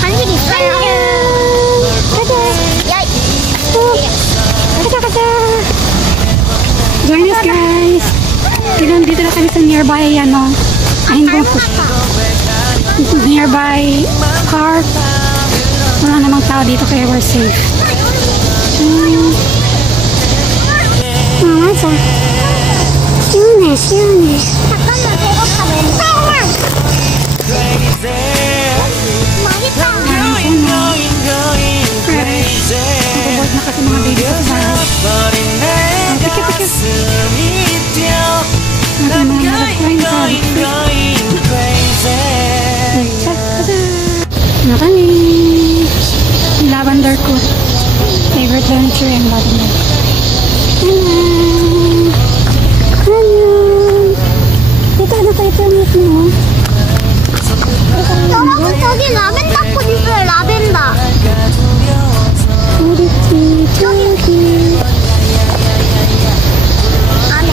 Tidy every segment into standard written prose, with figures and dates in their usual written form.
간식 있어요. 가자. Join us, guys. Dito na kami sa nearby, nearby park. Wala namang tao dito kaya we're safe. 시원해. 잠깐만, 배고파. 맛있다. Nagboboard na kasi mga baby ko sa na kami. Lavender ko. Favorite venture yung lavender. Dito na tayo permit mo. 여러분 저기 라벤더 꽃 있어요. 라벤더. 저기. 안에.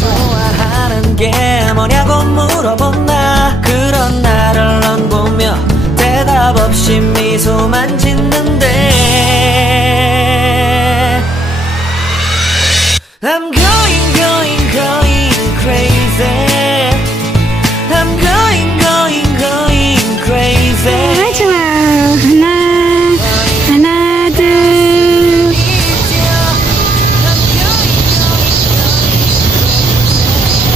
좋아하는 게 뭐냐고 물어본다. 그런 나를 넌 보며 대답 없이 미소만 짓는데 I'm going crazy. I'm going crazy. 좋아. 하나, 둘.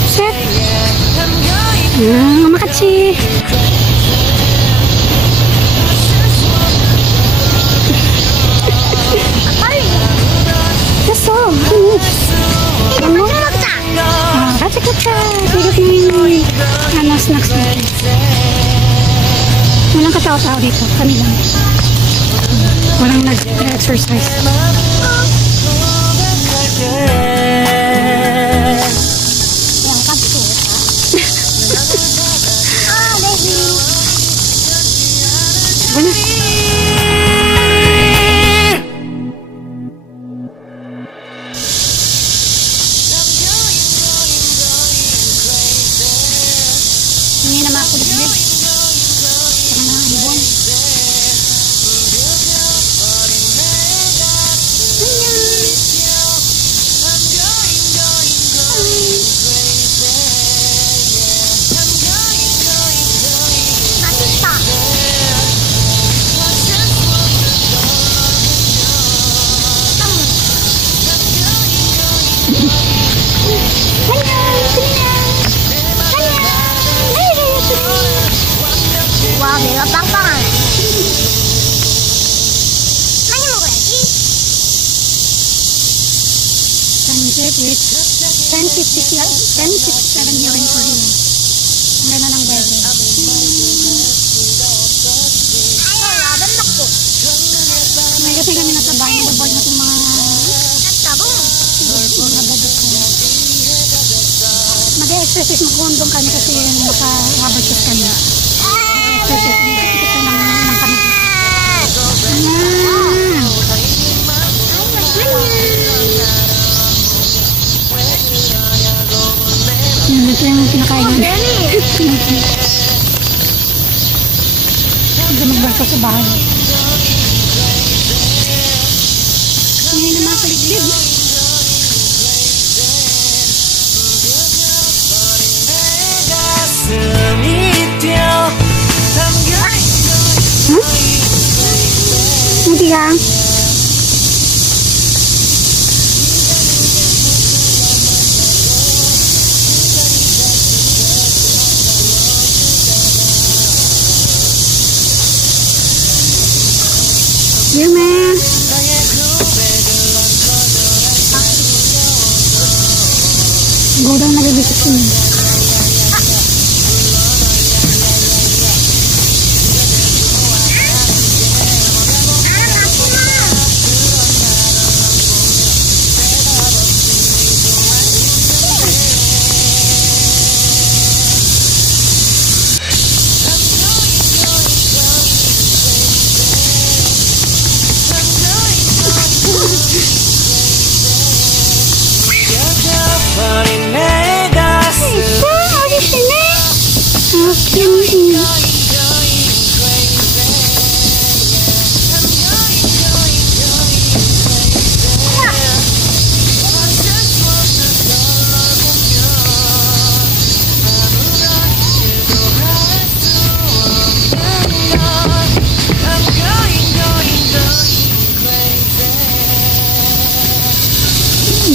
셋. 엄마 같이. 됐어. 같이 걷자. Ano, snacks natin. Walang katao-tao dito. Kami lang. Walang nag-exercise. Wala. Hindi na makulit-lit. Saka na ibon. 맛있다. 와, 내가 빵빵하네. 많이 먹어야지. Sunset with 10:57 here in Korea. Ang ganda ng weather. 아유, 라벤더 꽃. May kasi kami nasa bahay. Nagboboard na itong mga babad ko. Mag-exercise mag-undong kami kasi maka-rubber shoes kami. Exercise dito ng kami. Ito yung pinakain namin. Hindi magbasa sa bahay. Ngayon na mga kaliglig. Hindi ka? Here, man. Go down na bibisip ko. 버린 내가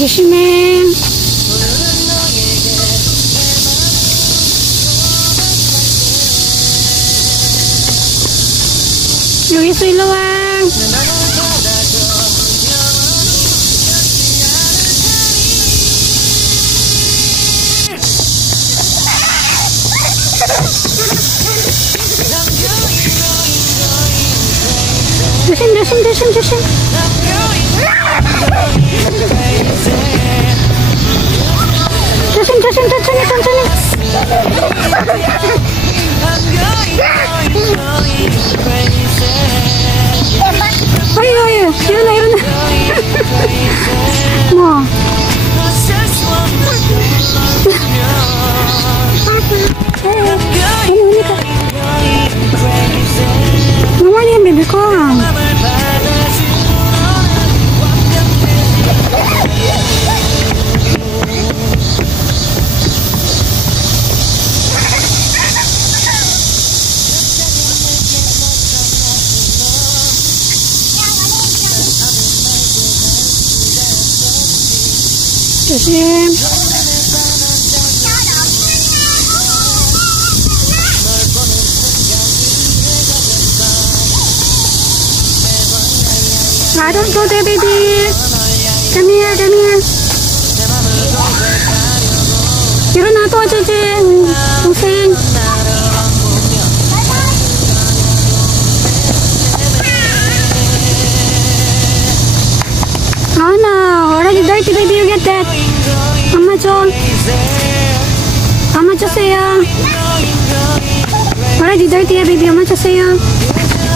조심해. 여기 있어, 일로 와. 조심, 조심, 조심, 조심. 조심, 조심, 천천히, 천천히. 어이, 어이, 일어나, 일어나. 뭐. Nggak mau nih, bebek kong. 조심. I don't go there, baby. Come here, come here. 일어나 도와주지, 동생. Oh no, already dirty, baby. You get that? 엄마 줘. 엄마 주세요. Already dirty, baby. 엄마 주세요.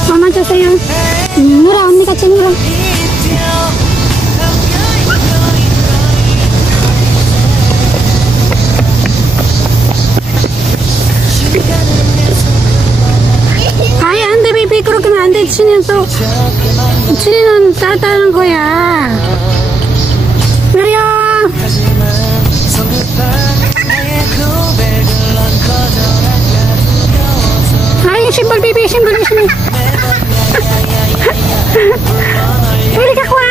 엄마 주세요. 물어, 언니 같이 물어. 아예 안 돼, 베이비. 그렇게 하면 안 돼. 친이는 따뜻한 거야. 내려. 아이, 신발, 베이비. 신발 조심해. 이리 갖고 와.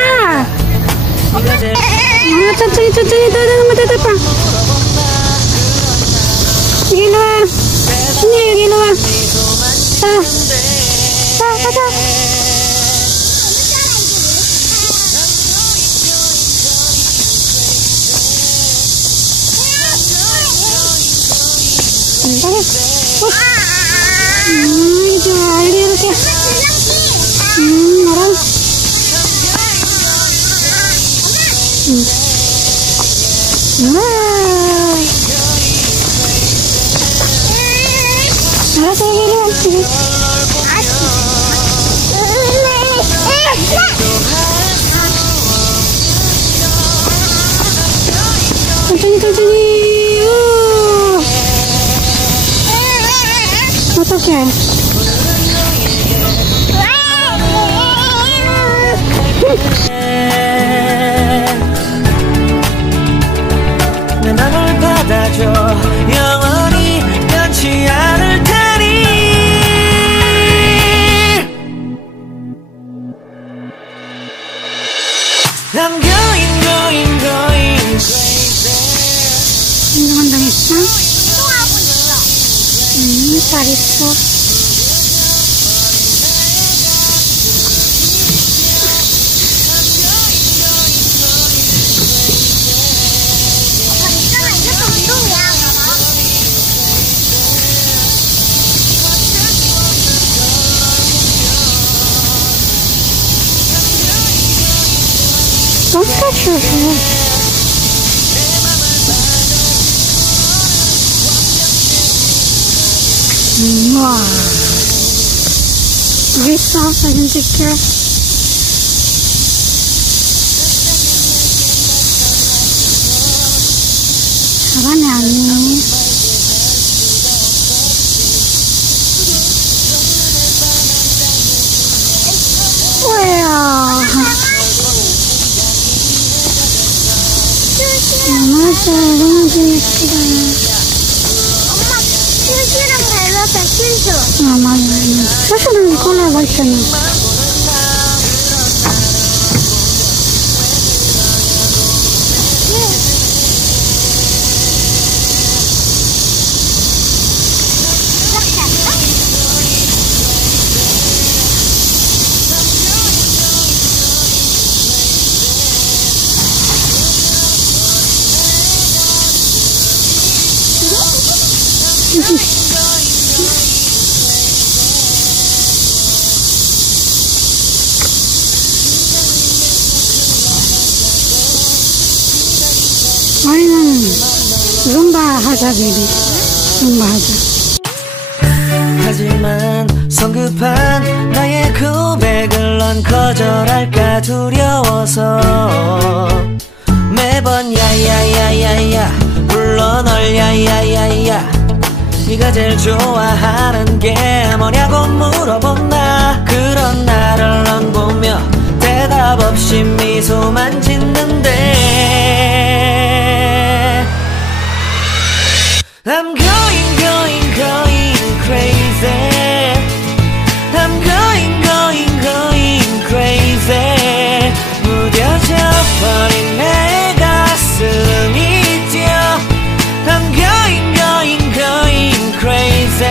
천천히, 천천히. 뜯어봐. 여기 일로 와. 신이 여기 일로 와. 자, 가자. 좋아. 이렇게. 나랑. 알았어, 여기 이리 와. 천천히, 천천히. 어떡해. 내 맘을 받아줘. 영원히 변치 않을 테니. I'm going crazy. 운동한 당했어? 운동하고 있어. 잘 있어. 있잖아, 이것도 운동이야. Don't touch your head. 와. 여기 있어. 사진 찍게. 잘하네, 언니. 뭐야. 맞아, 너무 예쁘다. 엄마, 슈슈랑 닮았어, 슈슈. 아, 맞아. 슈슈는 컬러가 있잖아. 아이는 룸바 하자, 베이비. 룸바 하자. 하지만 성급한 나의 고백을 넌 거절할까 두려워서 매번 야야야야야 불러 널 야야야야 네가 제일 좋아하는 게 뭐냐고 물어본 나. 그런 나를 넌 보며 대답 없이 미소만 짓는데 I'm going going going crazy. I'm going going going crazy. 무뎌져 버린 내 가슴이 뛰어 I'm going going going crazy.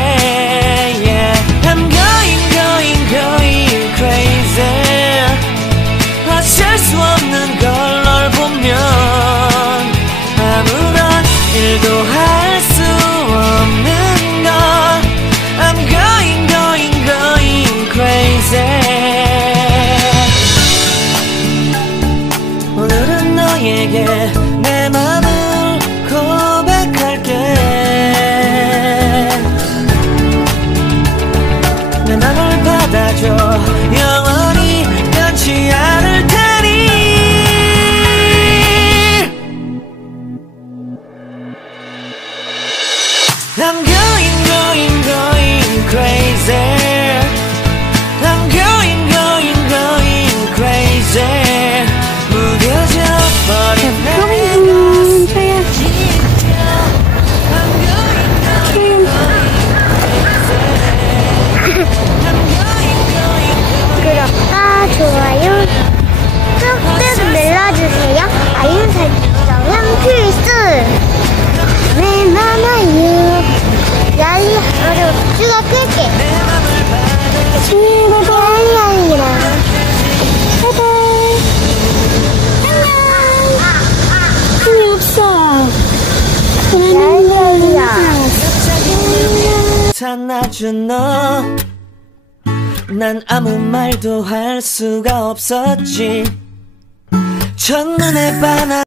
Yeah. I'm going going going crazy. 어쩔 수 없는 걸 널 보면 아무런 일도 할 수 없는 걸 I'm going going going crazy. 오늘은 너에게 내 맘을 고백할게. 내 맘을 받아줘. 영원히 변치 않을 테니. I'm going going going crazy. I'm going going going crazy. 무뎌져 버린 내 가슴이 I'm going going 구독과 좋아요 꾹꾹 눌러주세요. 알림 설정은 필수. 내 맘아유 야이 하루 쭈가 끌게. 야이야이라 바이바이. 안녕. 힘이 없어. 야이야이야. 찾아준 너. 난 아무 말도 할 수가 없었지. 첫눈에 반한